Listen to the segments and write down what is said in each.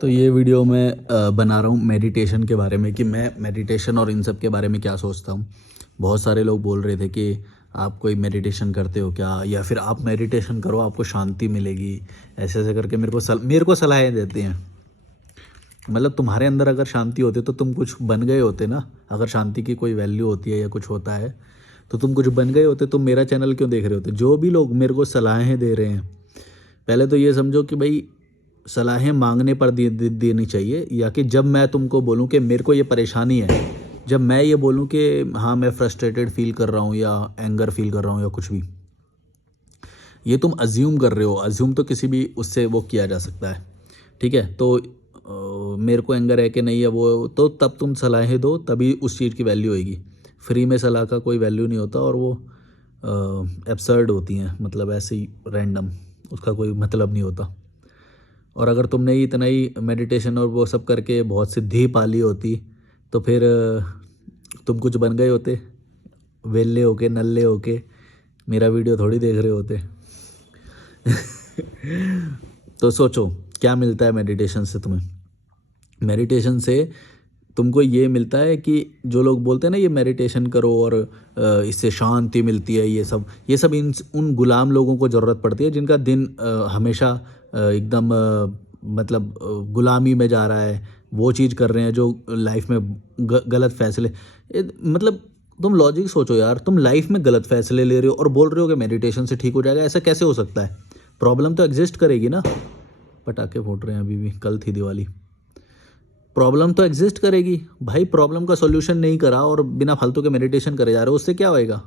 तो ये वीडियो मैं बना रहा हूँ मेडिटेशन के बारे में कि मैं मेडिटेशन और इन सब के बारे में क्या सोचता हूँ। बहुत सारे लोग बोल रहे थे कि आप कोई मेडिटेशन करते हो क्या, या फिर आप मेडिटेशन करो आपको शांति मिलेगी, ऐसे ऐसे करके मेरे को सलाहें देते हैं। मतलब तुम्हारे अंदर अगर शांति होती तो तुम कुछ बन गए होते ना। अगर शांति की कोई वैल्यू होती है या कुछ होता है तो तुम कुछ बन गए होते। तुम मेरा चैनल क्यों देख रहे होते? जो भी लोग मेरे को सलाहें दे रहे हैं, पहले तो ये समझो कि भाई सलाहें मांगने पर देनी चाहिए, या कि जब मैं तुमको बोलूं कि मेरे को ये परेशानी है, जब मैं ये बोलूं कि हाँ मैं फ्रस्ट्रेटेड फील कर रहा हूँ या एंगर फील कर रहा हूँ या कुछ भी, ये तुम अज्यूम कर रहे हो। अज्यूम तो किसी भी उससे वो किया जा सकता है, ठीक है। तो मेरे को एंगर है कि नहीं है वो, तो तब तुम सलाहें दो, तभी उस चीज़ की वैल्यू होगी। फ्री में सलाह का कोई वैल्यू नहीं होता, और वो एब्सर्ड होती हैं, मतलब ऐसे ही रैंडम, उसका कोई मतलब नहीं होता। और अगर तुमने ही इतना ही मेडिटेशन और वो सब करके बहुत सिद्धि पा ली होती तो फिर तुम कुछ बन गए होते, वेले होके नल्ले होके मेरा वीडियो थोड़ी देख रहे होते। तो सोचो क्या मिलता है मेडिटेशन से तुम्हें। मेडिटेशन से तुमको ये मिलता है कि जो लोग बोलते हैं ना ये मेडिटेशन करो और इससे शांति मिलती है, ये सब इन उन गुलाम लोगों को ज़रूरत पड़ती है जिनका दिन हमेशा एकदम मतलब गुलामी में जा रहा है। वो चीज़ कर रहे हैं जो लाइफ में गलत फैसले, मतलब तुम लॉजिक सोचो यार, तुम लाइफ में गलत फैसले ले रहे हो और बोल रहे हो कि मेडिटेशन से ठीक हो जाएगा। ऐसा कैसे हो सकता है? प्रॉब्लम तो एग्जिस्ट करेगी ना। पटाखे फूट रहे हैं अभी भी, कल थी दिवाली। प्रॉब्लम तो एग्जिस्ट करेगी भाई। प्रॉब्लम का सॉल्यूशन नहीं करा और बिना फालतू के मेडिटेशन करे जा रहे हो, उससे क्या होएगा?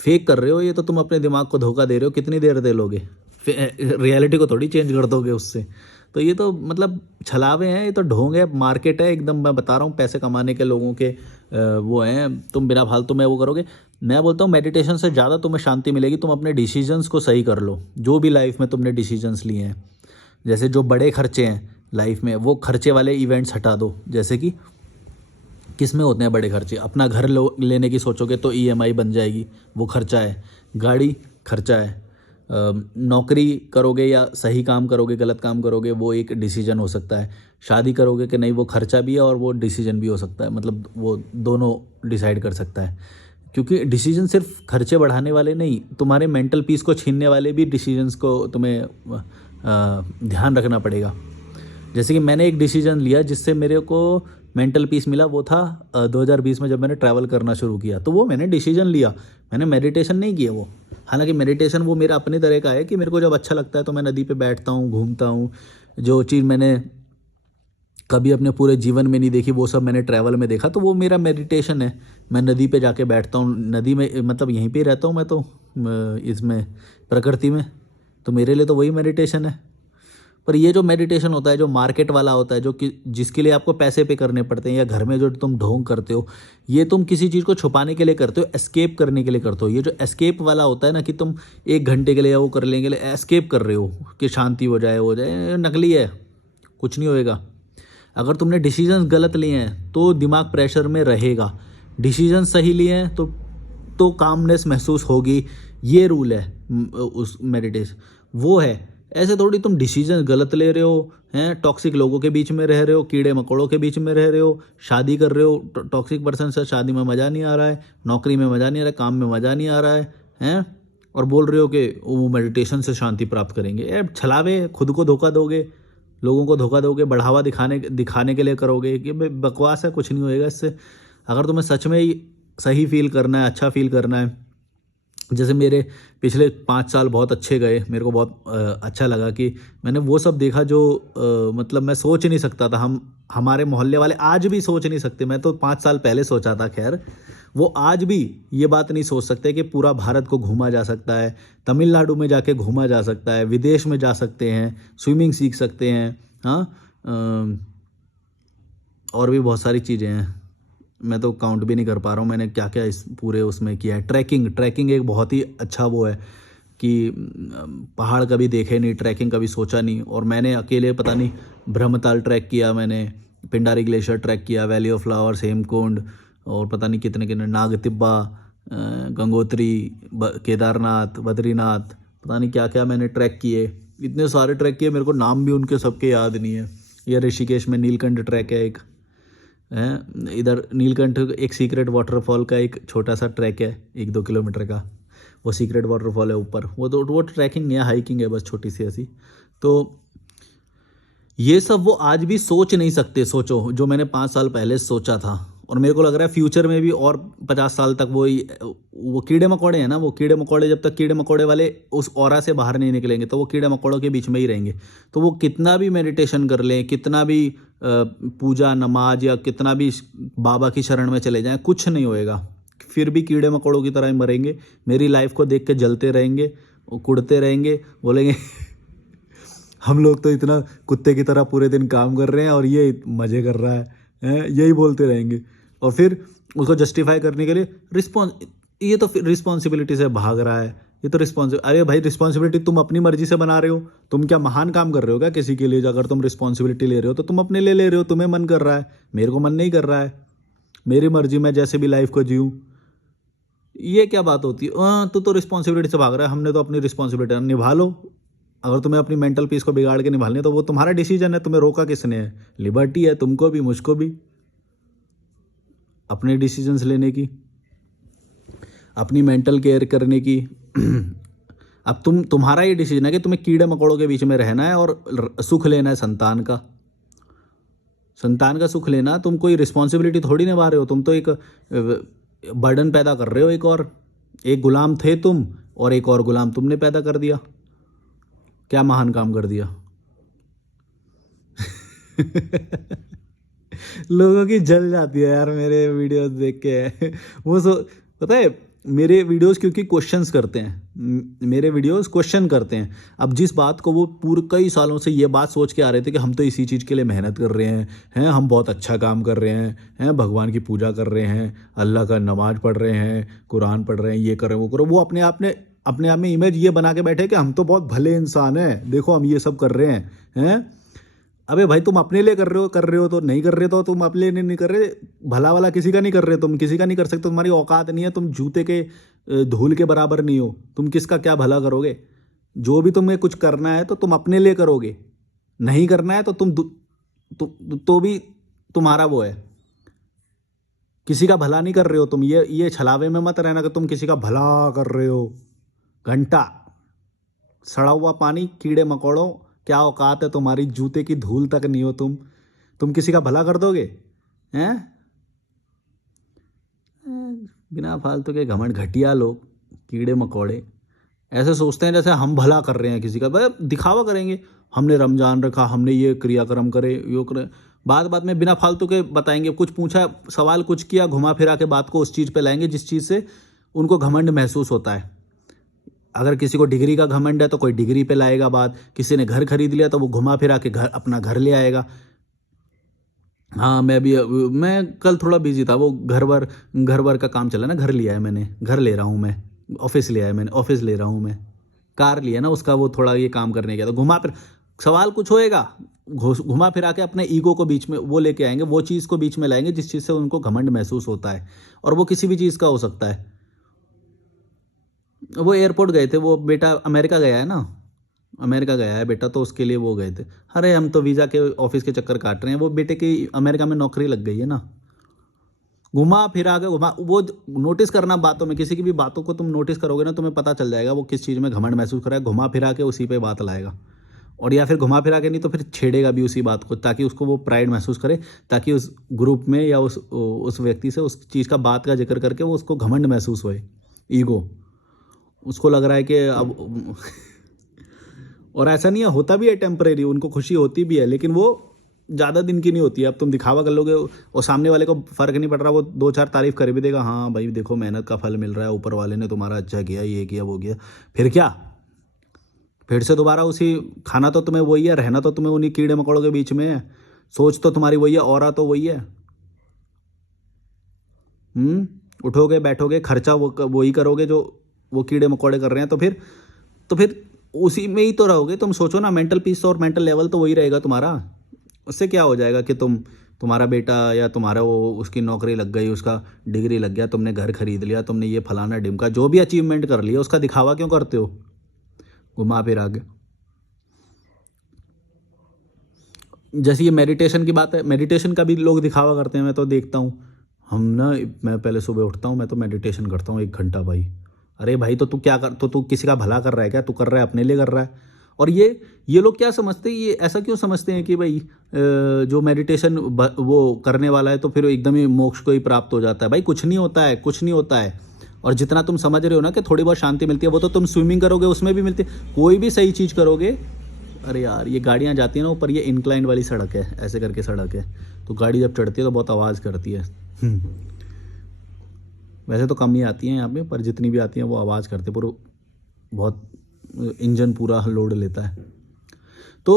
फेक कर रहे हो ये तो, तुम अपने दिमाग को धोखा दे रहे हो। कितनी देर दे लोगे? रियलिटी को थोड़ी चेंज कर दोगे उससे। तो ये तो मतलब छलावे हैं, ये तो ढोंग है, मार्केट है एकदम। मैं बता रहा हूँ पैसे कमाने के लोगों के वो हैं। तुम बिना फालतू में वो करोगे। मैं बोलता हूँ मेडिटेशन से ज़्यादा तुम्हें शांति मिलेगी। तुम अपने डिसीजंस को सही कर लो, जो भी लाइफ में तुमने डिसीजंस लिए हैं। जैसे जो बड़े खर्चे हैं लाइफ में, वो खर्चे वाले इवेंट्स हटा दो। जैसे कि किस में होते हैं बड़े खर्चे? अपना घर लेने की सोचोगे तो ईएमआई बन जाएगी, वो खर्चा है। गाड़ी खर्चा है। नौकरी करोगे या सही काम करोगे, गलत काम करोगे, वो एक डिसीजन हो सकता है। शादी करोगे कि नहीं, वो खर्चा भी है और वो डिसीजन भी हो सकता है। मतलब वो दोनों डिसाइड कर सकता है। क्योंकि डिसीजन सिर्फ खर्चे बढ़ाने वाले नहीं, तुम्हारे मेंटल पीस को छीनने वाले भी डिसीजंस को तुम्हें ध्यान रखना पड़ेगा। जैसे कि मैंने एक डिसीजन लिया जिससे मेरे को मेंटल पीस मिला, वो था 2020 में जब मैंने ट्रैवल करना शुरू किया। तो वो मैंने डिसीजन लिया, मैंने मेडिटेशन नहीं किया वो। हालांकि मेडिटेशन वो मेरा अपने तरह का है कि मेरे को जब अच्छा लगता है तो मैं नदी पे बैठता हूँ, घूमता हूँ। जो चीज़ मैंने कभी अपने पूरे जीवन में नहीं देखी वो सब मैंने ट्रैवल में देखा, तो वो मेरा मेडिटेशन है। मैं नदी पे जाके बैठता हूँ, नदी में मतलब यहीं पे ही रहता हूँ मैं तो, इसमें प्रकृति में। तो मेरे लिए तो वही मेडिटेशन है। पर ये जो मेडिटेशन होता है, जो मार्केट वाला होता है, जो कि जिसके लिए आपको पैसे पे करने पड़ते हैं, या घर में जो तुम ढोंग करते हो, ये तुम किसी चीज़ को छुपाने के लिए करते हो, एस्केप करने के लिए करते हो। ये जो एस्केप वाला होता है ना, कि तुम 1 घंटे के लिए या वो कर लेंगे, एस्केप कर रहे हो कि शांति हो जाए, नकली है, कुछ नहीं होएगा। अगर तुमने डिसीजंस गलत लिए हैं तो दिमाग प्रेशर में रहेगा। डिसीजन सही लिए हैं तो कामनेस महसूस होगी। ये रूल है उस मेडिटेशन वो है। ऐसे थोड़ी तुम डिसीजन गलत ले रहे हो हैं, टॉक्सिक लोगों के बीच में रह रहे हो, कीड़े मकोड़ों के बीच में रह रहे हो, शादी कर रहे हो टॉक्सिक पर्सन से, शादी में मज़ा नहीं आ रहा है, नौकरी में मज़ा नहीं आ रहा है, काम में मज़ा नहीं आ रहा है, हैं, और बोल रहे हो कि वो मेडिटेशन से शांति प्राप्त करेंगे। छलावे, खुद को धोखा दोगे, लोगों को धोखा दोगे, बढ़ावा दिखाने के लिए करोगे कि भाई बकवास है, कुछ नहीं होएगा इससे। अगर तुम्हें सच में ही सही फील करना है, अच्छा फील करना है, जैसे मेरे पिछले 5 साल बहुत अच्छे गए, मेरे को बहुत अच्छा लगा कि मैंने वो सब देखा जो मतलब मैं सोच नहीं सकता था। हमारे मोहल्ले वाले आज भी सोच नहीं सकते। मैं तो 5 साल पहले सोचा था, खैर वो आज भी ये बात नहीं सोच सकते कि पूरा भारत को घूमा जा सकता है, तमिलनाडु में जाके घूमा जा सकता है, विदेश में जा सकते हैं, स्विमिंग सीख सकते हैं, हाँ, और भी बहुत सारी चीज़ें हैं। मैं तो काउंट भी नहीं कर पा रहा हूँ मैंने क्या क्या इस पूरे उसमें किया है। ट्रैकिंग एक बहुत ही अच्छा वो है कि पहाड़ कभी देखे नहीं, ट्रैकिंग कभी सोचा नहीं, और मैंने अकेले पता नहीं ब्रह्मताल ट्रैक किया, मैंने पिंडारी ग्लेशियर ट्रैक किया, वैली ऑफ फ्लावर्स, हेमकुंड, और पता नहीं कितने कितने, नागतिब्बा, गंगोत्री, केदारनाथ, बद्रीनाथ, पता नहीं क्या क्या मैंने ट्रैक किए। इतने सारे ट्रैक किए, मेरे को नाम भी उनके सबके याद नहीं है। ये ऋषिकेश में नीलकंठ ट्रैक है एक, है इधर नीलकंठ एक सीक्रेट वाटरफॉल का एक छोटा सा ट्रैक है 1-2 किलोमीटर का, वो सीक्रेट वाटरफॉल है ऊपर। वो ट्रैकिंग नहीं है, हाइकिंग है बस छोटी सी ऐसी। तो ये सब वो आज भी सोच नहीं सकते। सोचो जो मैंने 5 साल पहले सोचा था, और मेरे को लग रहा है फ्यूचर में भी और 50 साल तक वो कीड़े मकोड़े हैं ना, वो कीड़े मकोड़े जब तक कीड़े मकोड़े वाले उस ऑरा से बाहर नहीं निकलेंगे तो वो कीड़े मकोड़ों के बीच में ही रहेंगे। तो वो कितना भी मेडिटेशन कर लें, कितना भी पूजा नमाज या कितना भी बाबा की शरण में चले जाएं, कुछ नहीं होएगा, फिर भी कीड़े मकोड़ों की तरह ही मरेंगे। मेरी लाइफ को देख के जलते रहेंगे, कुड़ते रहेंगे, बोलेंगे हम लोग तो इतना कुत्ते की तरह पूरे दिन काम कर रहे हैं और ये मज़े कर रहा है, यही बोलते रहेंगे। और फिर उसको जस्टिफाई करने के लिए ये तो फिर रिस्पॉन्सिबिलिटी से भाग रहा है, ये तो अरे भाई रिस्पॉन्सिबिलिटी तुम अपनी मर्जी से बना रहे हो। तुम क्या महान काम कर रहे हो क्या किसी के लिए? अगर तुम रिस्पॉन्सिबिलिटी ले रहे हो तो तुम अपने लिए ले रहे हो, तुम्हें मन कर रहा है, मेरे को मन नहीं कर रहा है, मेरी मर्जी, मैं जैसे भी लाइफ को जीऊँ। ये क्या बात होती है? हाँ तो रिस्पॉन्सिबिलिटी से भाग रहा है, हमने तो अपनी रिस्पॉन्सिबिलिटी निभा लो। अगर तुम्हें अपनी मेंटल पीस को बिगाड़ के निभालनी है तो वो तुम्हारा डिसीजन है, तुम्हें रोका किसने है? लिबर्टी है तुमको भी मुझको भी अपने डिसीजंस लेने की, अपनी मेंटल केयर करने की। अब तुम्हारा ये डिसीजन है कि तुम्हें कीड़े मकोड़ों के बीच में रहना है और सुख लेना है संतान का सुख लेना। तुम कोई रिस्पॉन्सिबिलिटी थोड़ी निभा रहे हो, तुम तो एक बर्डन पैदा कर रहे हो। एक गुलाम थे तुम और एक और गुलाम तुमने पैदा कर दिया। क्या महान काम कर दिया। लोगों की जल जाती है यार मेरे वीडियोस देख के। पता है मेरे वीडियोस क्योंकि क्वेश्चंस करते हैं, मेरे वीडियोस क्वेश्चन करते हैं। अब जिस बात को वो पूरे कई सालों से ये बात सोच के आ रहे थे कि हम तो इसी चीज़ के लिए मेहनत कर रहे हैं, हम बहुत अच्छा काम कर रहे हैं, भगवान की पूजा कर रहे हैं, अल्लाह का नमाज पढ़ रहे हैं, कुरान पढ़ रहे हैं, ये कर रहे हैं वो करो, वो अपने आप में इमेज ये बना के बैठे कि हम तो बहुत भले इंसान हैं, देखो हम ये सब कर रहे हैं। अबे भाई तुम अपने लिए कर रहे हो तो नहीं कर रहे, तो तुम अपने लिए नहीं कर रहे, भला वाला किसी का नहीं कर रहे, तुम किसी का नहीं कर सकते, तुम्हारी औकात नहीं है, तुम जूते के धूल के बराबर नहीं हो, तुम किसका क्या भला करोगे? जो भी तुम्हें कुछ करना है तो तुम अपने लिए करोगे, नहीं करना है तो तो भी तुम्हारा वो है, किसी का भला नहीं कर रहे हो तुम। ये छलावे में मत रहना कि तुम किसी का भला कर रहे हो। घंटा सड़ा हुआ पानी, कीड़े मकोड़ों, क्या औकात है तुम्हारी? जूते की धूल तक नहीं हो तुम किसी का भला कर दोगे? हैं? बिना फालतू के घमंड, घटिया लोग, कीड़े मकोड़े ऐसे सोचते हैं जैसे हम भला कर रहे हैं किसी का। भाई दिखावा करेंगे, हमने रमजान रखा, हमने ये क्रियाक्रम करे, यो करे, बात में बिना फालतू के बताएंगे। कुछ पूछा, सवाल कुछ किया, घुमा फिरा के बात को उस चीज़ पे लाएंगे जिस चीज़ से उनको घमंड महसूस होता है। अगर किसी को डिग्री का घमंड है तो कोई डिग्री पे लाएगा बात, किसी ने घर खरीद लिया तो वो घुमा फिरा के अपना घर ले आएगा। हाँ मैं कल थोड़ा बिजी था, वो घर वर का काम चला ना, घर लिया है मैंने, घर ले रहा हूँ मैं, ऑफिस लिया है मैंने, ऑफिस ले रहा हूँ मैं, कार लिया ना उसका, वो थोड़ा ये काम करने गया तो घुमा फिर सवाल कुछ होएगा, घुमा फिरा के अपने ईगो को बीच में वो लेके आएंगे, वो चीज़ को बीच में लाएंगे जिस चीज़ से उनको घमंड महसूस होता है। और वो किसी भी चीज़ का हो सकता है। वो एयरपोर्ट गए थे, वो बेटा अमेरिका गया है ना, अमेरिका गया है बेटा, तो उसके लिए वो गए थे। अरे हम तो वीज़ा के ऑफिस के चक्कर काट रहे हैं, वो बेटे की अमेरिका में नौकरी लग गई है ना। घुमा फिरा के वो नोटिस करना बातों में, किसी की भी बातों को तुम नोटिस करोगे ना, तुम्हें पता चल जाएगा वो किस चीज़ में घमंड महसूस कर रहा है। घुमा फिरा के उसी पे बात लाएगा, और या फिर घुमा फिरा के नहीं तो फिर छेड़ेगा भी उसी बात को, ताकि उसको वो प्राइड महसूस करे, ताकि उस ग्रुप में या उस व्यक्ति से उस चीज़ का बात का जिक्र करके वो उसको घमंड महसूस होए, ईगो उसको लग रहा है कि अब और ऐसा नहीं है, होता भी है टेम्परेरी, उनको खुशी होती भी है, लेकिन वो ज़्यादा दिन की नहीं होती है। अब तुम दिखावा कर लोगे और सामने वाले को फ़र्क नहीं पड़ रहा, वो 2-4 तारीफ़ कर भी देगा, हाँ भाई देखो मेहनत का फल मिल रहा है, ऊपर वाले ने तुम्हारा अच्छा किया, ये किया वो किया, फिर क्या? फिर से दोबारा उसी, खाना तो तुम्हें वही है, रहना तो तुम्हें उन्हीं कीड़े मकोड़ों के बीच में है, सोच तो तुम्हारी वही है, ऑरा तो वही है। उठोगे बैठोगे, खर्चा वही करोगे जो वो कीड़े मकोड़े कर रहे हैं, तो फिर उसी में ही तो रहोगे। तुम सोचो ना, मेंटल पीस और मेंटल लेवल तो वही रहेगा तुम्हारा। उससे क्या हो जाएगा कि तुम्हारा बेटा या तुम्हारा वो उसकी नौकरी लग गई, उसका डिग्री लग गया, तुमने घर खरीद लिया, तुमने ये फलाना ढिमका जो भी अचीवमेंट कर लिया, उसका दिखावा क्यों करते हो घुमा फिरा के? जैसे ये मेडिटेशन की बात है, मेडिटेशन का भी लोग दिखावा करते हैं, मैं तो देखता हूँ। हम ना, मैं पहले सुबह उठता हूँ, मैं तो मेडिटेशन करता हूँ 1 घंटा भाई। अरे भाई, तो तू क्या कर, तो तू किसी का भला कर रहा है क्या? तू कर रहा है अपने लिए कर रहा है। और ये लोग क्या समझते हैं, ये ऐसा क्यों समझते हैं कि भाई जो मेडिटेशन वो करने वाला है तो फिर एकदम ही मोक्ष को ही प्राप्त हो जाता है। भाई कुछ नहीं होता है, कुछ नहीं होता है। और जितना तुम समझ रहे हो ना कि थोड़ी बहुत शांति मिलती है, वो तो तुम स्विमिंग करोगे उसमें भी मिलती है, कोई भी सही चीज़ करोगे। अरे यार, ये गाड़ियाँ जाती हैं ना ऊपर, ये इंक्लाइन वाली सड़क है, ऐसे करके सड़क है, तो गाड़ी जब चढ़ती है तो बहुत आवाज़ करती है। वैसे तो कम ही आती हैं यहाँ पे, पर जितनी भी आती हैं वो आवाज़ करती है, पर बहुत इंजन पूरा लोड लेता है। तो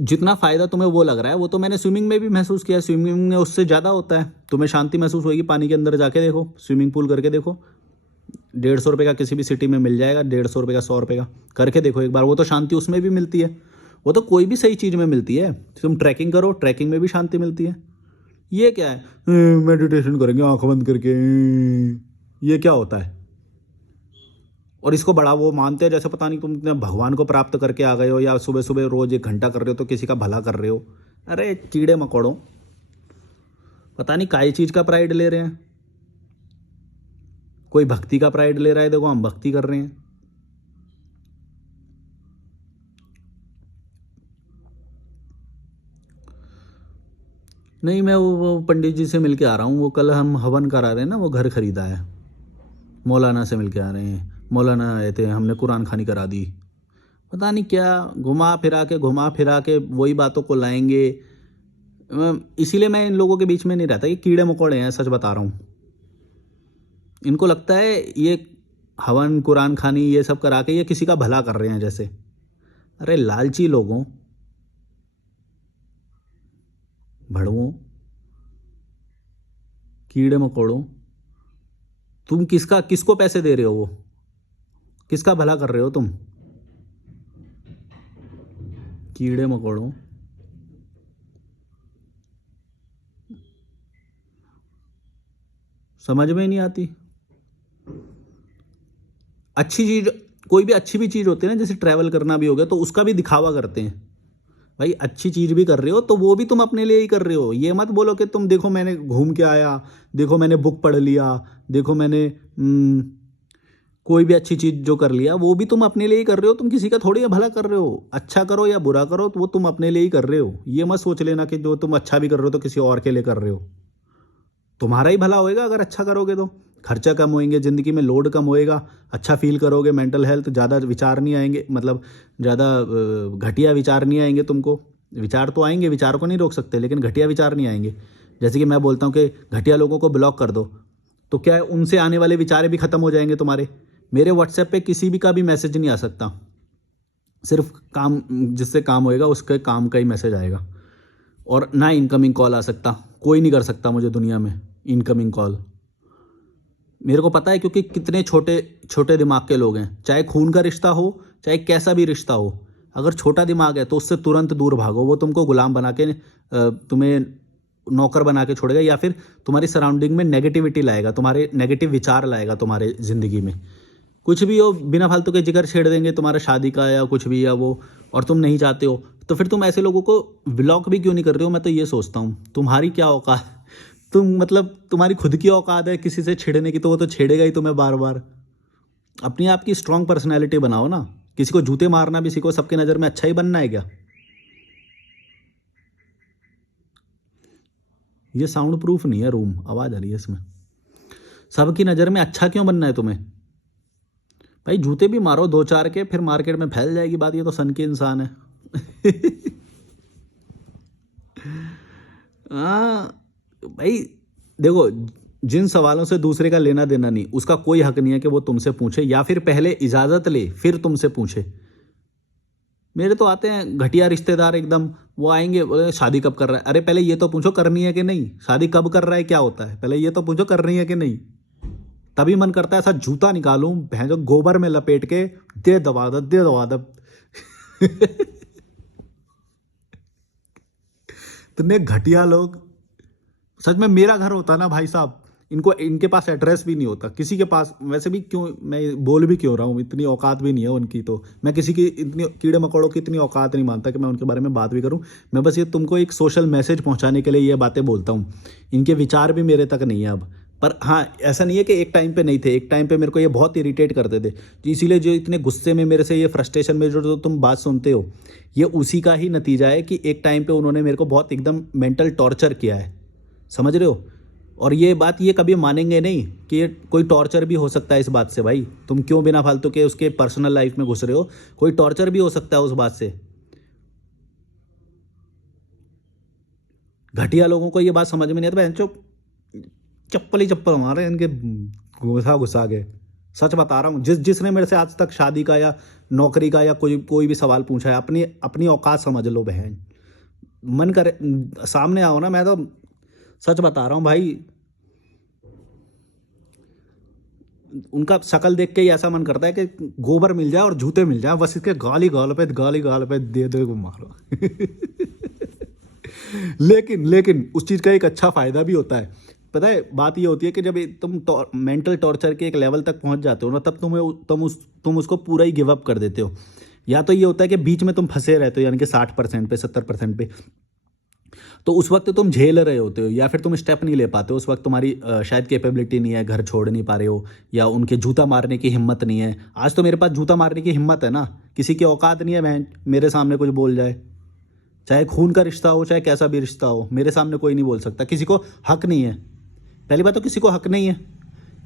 जितना फ़ायदा तुम्हें वो लग रहा है, वो तो मैंने स्विमिंग में भी महसूस किया है। स्विमिंग में उससे ज़्यादा होता है, तुम्हें शांति महसूस होगी। पानी के अंदर जाके देखो, स्विमिंग पूल करके देखो, 150 रुपये का किसी भी सिटी में मिल जाएगा, 150 रुपये का, 100 रुपये का, करके देखो एक बार। वो तो शांति उसमें भी मिलती है, वो तो कोई भी सही चीज़ में मिलती है। तुम ट्रैकिंग करो, ट्रैकिंग में भी शांति मिलती है। ये क्या है, मेडिटेशन करेंगे आंख बंद करके, ये क्या होता है? और इसको बड़ा वो मानते हैं जैसे पता नहीं तुम भगवान को प्राप्त करके आ गए हो, या सुबह सुबह रोज 1 घंटा कर रहे हो तो किसी का भला कर रहे हो। अरे कीड़े मकोड़ों, पता नहीं काई चीज़ का प्राइड ले रहे हैं। कोई भक्ति का प्राइड ले रहा है, देखो हम भक्ति कर रहे हैं। नहीं, मैं वो पंडित जी से मिल के आ रहा हूँ। वो कल हम हवन करा रहे हैं ना, वो घर खरीदा है, मौलाना से मिल के आ रहे हैं। मौलाना आए थे, हमने कुरान खानी करा दी। पता नहीं क्या घुमा फिरा के वही बातों को लाएंगे। इसीलिए मैं इन लोगों के बीच में नहीं रहता, ये कीड़े मकोड़े हैं, सच बता रहा हूँ। इनको लगता है ये हवन कुरान खानी ये सब करा के ये किसी का भला कर रहे हैं जैसे। अरे लालची लोगों, भड़वों, कीड़े मकोड़ों, तुम किसको पैसे दे रहे हो? वो किसका भला कर रहे हो तुम? कीड़े मकोड़ों। समझ में ही नहीं आती। अच्छी चीज, कोई भी अच्छी भी चीज होती है ना, जैसे ट्रैवल करना भी हो गया, तो उसका भी दिखावा करते हैं। भाई अच्छी चीज भी कर रहे हो तो वो भी तुम अपने लिए ही कर रहे हो। ये मत बोलो कि तुम देखो मैंने घूम के आया, देखो मैंने बुक पढ़ लिया, देखो मैंने कोई भी अच्छी चीज जो कर लिया, वो भी तुम अपने लिए ही कर रहे हो। तुम किसी का थोड़ी भला कर रहे हो। अच्छा करो या बुरा करो तो वो तुम अपने लिए ही कर रहे हो। ये मत सोच लेना कि जो तुम अच्छा भी कर रहे हो तो किसी और के लिए कर रहे हो। तुम्हारा ही भला होएगा अगर अच्छा करोगे तो। खर्चा कम होएंगे, ज़िंदगी में लोड कम होएगा, अच्छा फील करोगे, मेंटल हेल्थ, ज़्यादा विचार नहीं आएंगे, मतलब ज़्यादा घटिया विचार नहीं आएंगे तुमको। विचार तो आएंगे, विचार को नहीं रोक सकते, लेकिन घटिया विचार नहीं आएंगे। जैसे कि मैं बोलता हूँ कि घटिया लोगों को ब्लॉक कर दो, तो क्या है, उनसे आने वाले विचार भी ख़त्म हो जाएंगे तुम्हारे। मेरे व्हाट्सएप पे किसी भी का भी मैसेज नहीं आ सकता, सिर्फ काम, जिससे काम होएगा उसके काम का ही मैसेज आएगा। और ना इनकमिंग कॉल आ सकता, कोई नहीं कर सकता मुझे दुनिया में इनकमिंग कॉल। मेरे को पता है, क्योंकि कितने छोटे छोटे दिमाग के लोग हैं। चाहे खून का रिश्ता हो, चाहे कैसा भी रिश्ता हो, अगर छोटा दिमाग है तो उससे तुरंत दूर भागो। वो तुमको गुलाम बना के, तुम्हें नौकर बना के छोड़ेगा, या फिर तुम्हारी सराउंडिंग में नेगेटिविटी लाएगा, तुम्हारे नेगेटिव विचार लाएगा तुम्हारे ज़िंदगी में। कुछ भी हो, बिना फालतू के जिक्र छेड़ देंगे तुम्हारा शादी का या कुछ भी, या वो, और तुम नहीं चाहते हो, तो फिर तुम ऐसे लोगों को ब्लॉक भी क्यों नहीं कर रहे हो? मैं तो ये सोचता हूँ, तुम्हारी क्या औकात, तुम मतलब तुम्हारी खुद की औकात है किसी से छेड़ने की, तो वो तो छेड़ेगा ही तुम्हें बार बार। अपनी आप की स्ट्रांग पर्सनैलिटी बनाओ ना। किसी को जूते मारना भी सीखो, सबके नज़र में अच्छा ही बनना है क्या? ये साउंड प्रूफ नहीं है रूम, आवाज़ आ रही है इसमें। सबकी नज़र में अच्छा क्यों बनना है तुम्हें? भाई जूते भी मारो 2-4 के, फिर मार्केट में फैल जाएगी बात। ये तो सन के इंसान है। हाँ भाई, देखो, जिन सवालों से दूसरे का लेना देना नहीं, उसका कोई हक नहीं है कि वो तुमसे पूछे, या फिर पहले इजाज़त ले फिर तुमसे पूछे। मेरे तो आते हैं घटिया रिश्तेदार एकदम, वो आएंगे, बोले शादी कब कर रहा है? अरे पहले ये तो पूछो करनी है कि नहीं। शादी कब कर रहा है क्या होता है, पहले ये तो पूछो करनी है कि नहीं। तभी मन करता है ऐसा जूता निकालूं, भैंजो गोबर में लपेट के, दे दबा दे, दे दबा दे। इतने घटिया लोग। सच में मेरा घर होता ना भाई साहब, इनको इनके पास एड्रेस भी नहीं होता किसी के पास। वैसे भी क्यों मैं बोल भी क्यों रहा हूँ, इतनी औकात भी नहीं है उनकी। तो मैं किसी की इतनी कीड़े मकोड़ों की इतनी औकात नहीं मानता कि मैं उनके बारे में बात भी करूँ। मैं बस ये तुमको एक सोशल मैसेज पहुँचाने के लिए ये बातें बोलता हूँ। इनके विचार भी मेरे तक नहीं है अब। पर हाँ, ऐसा नहीं है कि एक टाइम पे नहीं थे, एक टाइम पे मेरे को ये बहुत इरिटेट करते थे। तो इसीलिए जो इतने गुस्से में मेरे से ये फ्रस्ट्रेशन में जो तुम बात सुनते हो, ये उसी का ही नतीजा है कि एक टाइम पे उन्होंने मेरे को बहुत एकदम मेंटल टॉर्चर किया है। समझ रहे हो? और ये बात ये कभी मानेंगे नहीं कि ये कोई टॉर्चर भी हो सकता है इस बात से। भाई तुम क्यों बिना फालतू के उसके पर्सनल लाइफ में घुस रहे हो? कोई टॉर्चर भी हो सकता है उस बात से। घटिया लोगों को ये बात समझ में नहीं आता। चुप, चप्पल ही चप्पल मारे इनके घुसा घुसा के। सच बता रहा हूँ, जिसने मेरे से आज तक शादी का या नौकरी का या कोई कोई भी सवाल पूछा है, अपनी अपनी औकात समझ लो बहन। मन करे सामने आओ ना। मैं तो सच बता रहा हूँ भाई, उनका शक्ल देख के ही ऐसा मन करता है कि गोबर मिल जाए और जूते मिल जाए, बस इसके गाली गाल पे दे दो मारो। लेकिन लेकिन उस चीज़ का एक अच्छा फ़ायदा भी होता है। पता है बात ये होती है कि जब तुम मेंटल टॉर्चर के एक लेवल तक पहुंच जाते हो ना, तब तुम उसको पूरा ही गिव अप कर देते हो। या तो ये होता है कि बीच में तुम फंसे रहते हो, यानी कि 60% पे 70% पे। तो उस वक्त तुम झेल रहे होते हो, या फिर तुम स्टेप नहीं ले पाते हो। उस वक्त तुम्हारी शायद कैपेबिलिटी नहीं है, घर छोड़ नहीं पा रहे हो, या उनके जूता मारने की हिम्मत नहीं है। आज तो मेरे पास जूता मारने की हिम्मत है ना। किसी की औकात नहीं है मैं मेरे सामने कुछ बोल जाए। चाहे खून का रिश्ता हो, चाहे कैसा भी रिश्ता हो, मेरे सामने कोई नहीं बोल सकता। किसी को हक नहीं है। पहली बात तो किसी को हक नहीं है।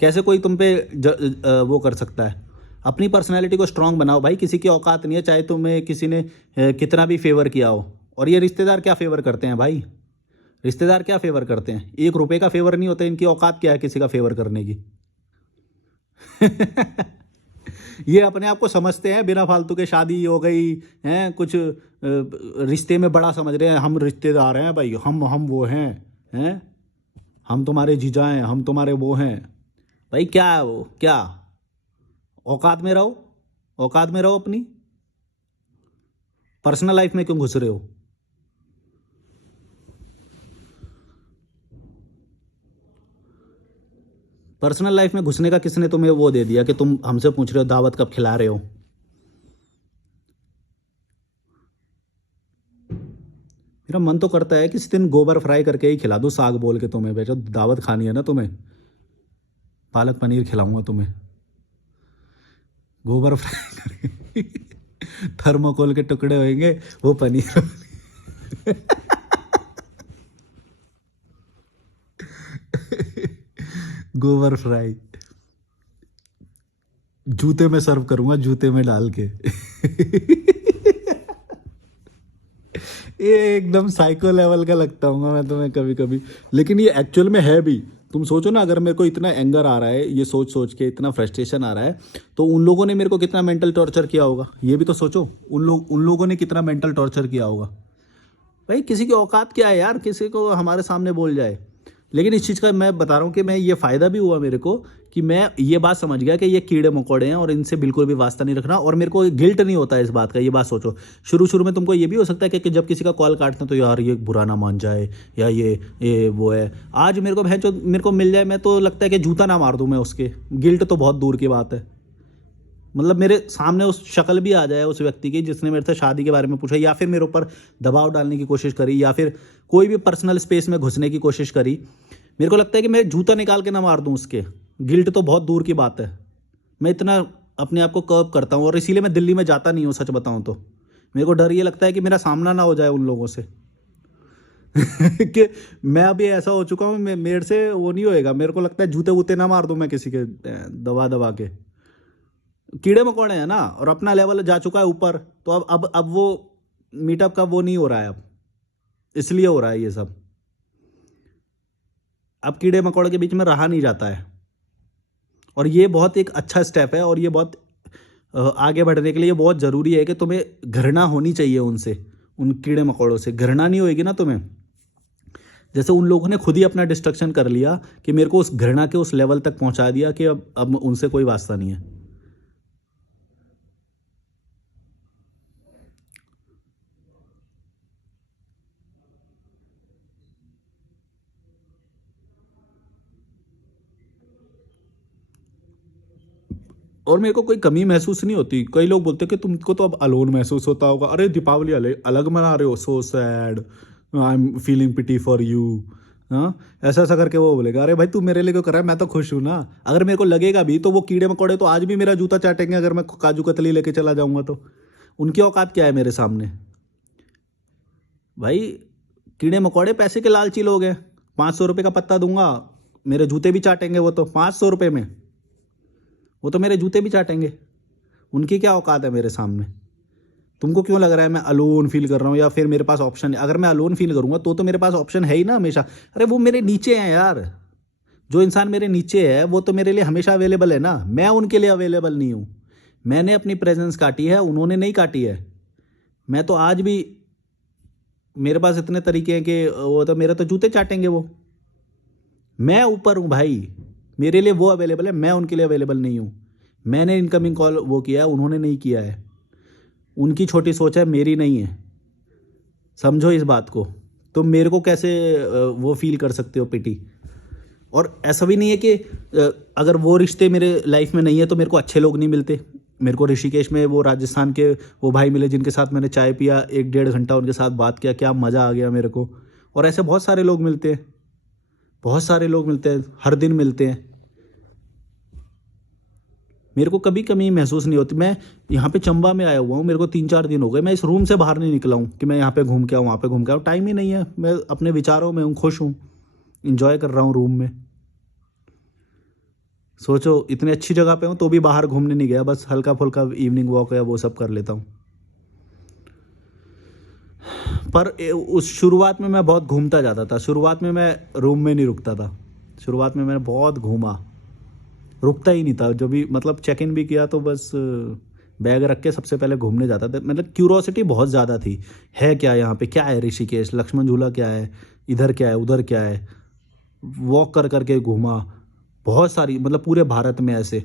कैसे कोई तुम पे वो कर सकता है? अपनी पर्सनैलिटी को स्ट्रांग बनाओ भाई। किसी की औकात नहीं है, चाहे तुम्हें किसी ने कितना भी फेवर किया हो। और ये रिश्तेदार क्या फेवर करते हैं भाई? रिश्तेदार क्या फेवर करते हैं? 1 रुपए का फेवर नहीं होता। इनकी औकात क्या है किसी का फेवर करने की? ये अपने आप को समझते हैं बिना फालतू के, शादी हो गई हैं कुछ रिश्ते में बड़ा समझ रहे हैं। हम रिश्तेदार हैं भाई, हम वो हैं, हम तुम्हारे जीजा हैं, हम तुम्हारे वो हैं। भाई क्या है वो? क्या औकात में रहो, औकात में रहो अपनी। पर्सनल लाइफ में क्यों घुस रहे हो? पर्सनल लाइफ में घुसने का किसने तुम्हें वो दे दिया कि तुम हमसे पूछ रहे हो दावत कब खिला रहे हो? मेरा मन तो करता है किसी दिन गोबर फ्राई करके ही खिला दूं, साग बोल के तुम्हें। बेटा दावत खानी है ना तुम्हें, पालक पनीर खिलाऊंगा तुम्हें, गोबर फ्राई करके। थर्मोकोल के टुकड़े होंगे, वो पनीर। गोबर फ्राई जूते में सर्व करूंगा, जूते में डाल के। ये एकदम साइको लेवल का लगता हूँ मैं तुम्हें कभी कभी, लेकिन ये एक्चुअल में है भी। तुम सोचो ना, अगर मेरे को इतना एंगर आ रहा है, ये सोच सोच के इतना फ्रस्ट्रेशन आ रहा है, तो उन लोगों ने मेरे को कितना मेंटल टॉर्चर किया होगा, ये भी तो सोचो। उन लोगों ने कितना मेंटल टॉर्चर किया होगा। भाई किसी की औकात क्या है यार, किसी को हमारे सामने बोल जाए। लेकिन इस चीज़ का मैं बता रहा हूँ कि मैं ये फ़ायदा भी हुआ मेरे को कि मैं ये बात समझ गया कि ये कीड़े मकोड़े हैं और इनसे बिल्कुल भी वास्ता नहीं रखना। और मेरे को गिल्ट नहीं होता है इस बात का। ये बात सोचो, शुरू शुरू में तुमको ये भी हो सकता है कि जब किसी का कॉल काटते हैं तो यार ये बुरा ना मान जाए, या ये वो है। आज मेरे को जो मेरे को मिल जाए, मैं तो लगता है कि जूता ना मार दूँ मैं उसके। गिल्ट तो बहुत दूर की बात है। मतलब मेरे सामने उस शक्ल भी आ जाए उस व्यक्ति की जिसने मेरे से शादी के बारे में पूछा, या फिर मेरे ऊपर दबाव डालने की कोशिश करी, या फिर कोई भी पर्सनल स्पेस में घुसने की कोशिश करी, मेरे को लगता है कि मैं जूता निकाल के ना मार दूं उसके। गिल्ट तो बहुत दूर की बात है। मैं इतना अपने आप को कर्व करता हूँ, और इसीलिए मैं दिल्ली में जाता नहीं हूँ, सच बताऊँ तो। मेरे को डर ये लगता है कि मेरा सामना ना हो जाए उन लोगों से। कि मैं अभी ऐसा हो चुका हूँ, मेरे से वो नहीं होएगा। मेरे को लगता है जूते वूते ना मार दूं मैं किसी के दबा दबा के। कीड़े मकोड़े हैं ना, और अपना लेवल जा चुका है ऊपर। तो अब वो मीटअप का वो नहीं हो रहा है अब, इसलिए हो रहा है ये सब। अब कीड़े मकोड़े के बीच में रहा नहीं जाता है। और ये बहुत एक अच्छा स्टेप है, और ये बहुत आगे बढ़ने के लिए बहुत ज़रूरी है कि तुम्हें घृणा होनी चाहिए उनसे। उन कीड़े मकोड़ों से घृणा नहीं होएगी ना तुम्हें, जैसे उन लोगों ने खुद ही अपना डिस्ट्रक्शन कर लिया कि मेरे को उस घृणा के उस लेवल तक पहुंचा दिया कि अब उनसे कोई वास्ता नहीं है। और मेरे को कोई कमी महसूस नहीं होती। कई लोग बोलते हैं कि तुमको तो अब अलोन महसूस होता होगा, अरे दीपावली अलग अलग मना रहे हो, so sad, I am feeling pity for you. हाँ, ऐसा ऐसा करके वो बोलेगा, अरे भाई तू मेरे लिए क्यों कर रहा है, मैं तो खुश हूँ ना। अगर मेरे को लगेगा भी तो वो कीड़े मकोड़े तो आज भी मेरा जूता चाटेंगे अगर मैं काजू कतली लेके चला जाऊँगा तो। उनकी औकात क्या है मेरे सामने भाई। कीड़े मकोड़े पैसे के लालची लोग हैं। 500 रुपये का पत्ता दूंगा, मेरे जूते भी चाटेंगे वो तो 500 रुपये में, वो तो मेरे जूते भी चाटेंगे। उनकी क्या औकात है मेरे सामने। तुमको क्यों लग रहा है मैं अलोन फील कर रहा हूँ या फिर मेरे पास ऑप्शन है। अगर मैं अलोन फील करूँगा तो मेरे पास ऑप्शन है ही ना हमेशा। अरे वो मेरे नीचे हैं यार, जो इंसान मेरे नीचे है वो तो मेरे लिए हमेशा अवेलेबल है ना, मैं उनके लिए अवेलेबल नहीं हूँ। मैंने अपनी प्रेजेंस काटी है, उन्होंने नहीं काटी है। मैं तो आज भी, मेरे पास इतने तरीके हैं कि वो तो मेरे तो जूते चाटेंगे वो। मैं ऊपर हूँ भाई, मेरे लिए वो अवेलेबल है, मैं उनके लिए अवेलेबल नहीं हूँ। मैंने इनकमिंग कॉल वो किया है, उन्होंने नहीं किया है। उनकी छोटी सोच है, मेरी नहीं है। समझो इस बात को। तुम मेरे को कैसे वो फील कर सकते हो पिटी। और ऐसा भी नहीं है कि अगर वो रिश्ते मेरे लाइफ में नहीं है तो मेरे को अच्छे लोग नहीं मिलते। मेरे को ऋषिकेश में वो राजस्थान के वो भाई मिले जिनके साथ मैंने चाय पिया, 1-1.5 घंटा उनके साथ बात किया, क्या मज़ा आ गया मेरे को। और ऐसे बहुत सारे लोग मिलते हैं, बहुत सारे लोग मिलते हैं, हर दिन मिलते हैं। मेरे को कभी कमी महसूस नहीं होती। मैं यहाँ पे चंबा में आया हुआ हूँ, मेरे को 3-4 दिन हो गए, मैं इस रूम से बाहर नहीं निकला हूँ कि मैं यहाँ पे घूम के आऊँ, वहाँ पे घूम के आऊँ। टाइम ही नहीं है, मैं अपने विचारों में हूँ, खुश हूँ, इंजॉय कर रहा हूँ रूम में। सोचो इतनी अच्छी जगह पे हूँ तो भी बाहर घूमने नहीं गया, बस हल्का फुल्का इवनिंग वॉक या वो सब कर लेता हूँ। पर उस शुरुआत में मैं बहुत घूमता जाता था। शुरुआत में मैं रूम में नहीं रुकता था। शुरुआत में मैंने बहुत घूमा, रुकता ही नहीं था। जो भी मतलब चेक इन भी किया तो बस बैग रख के सबसे पहले घूमने जाता था। मतलब क्यूरोसिटी बहुत ज़्यादा थी, है क्या यहाँ पे, क्या है ऋषिकेश, लक्ष्मण झूला क्या है, इधर क्या है, उधर क्या है। वॉक कर करके घूमा बहुत सारी, मतलब पूरे भारत में ऐसे।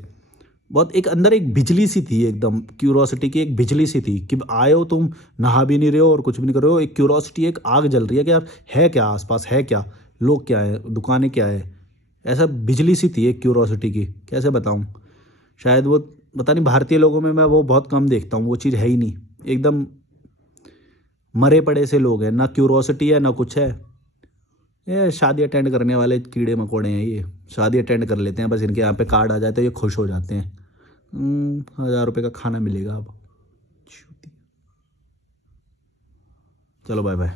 बहुत एक अंदर एक बिजली सी थी, एकदम क्यूरोसिटी की एक बिजली सी थी कि आए हो तुम, नहा भी नहीं रहे हो और कुछ भी नहीं कर रहे हो, एक क्यूरोसिटी, एक आग जल रही है कि यार है क्या आसपास, है क्या, लोग क्या है, दुकानें क्या है। ऐसा बिजली सी थी एक क्यूरोसिटी की, कैसे बताऊं। शायद वो, पता नहीं, भारतीय लोगों में मैं वो बहुत कम देखता हूँ, वो चीज़ है ही नहीं। एकदम मरे पड़े से लोग हैं, ना क्यूरोसिटी है ना कुछ है। ये शादी अटेंड करने वाले कीड़े मकोड़े हैं, ये शादी अटेंड कर लेते हैं बस, इनके यहाँ पे कार्ड आ जाते हैं, ये खुश हो जाते हैं। 1000 रुपये का खाना मिलेगा अब। चलो बाय बाय।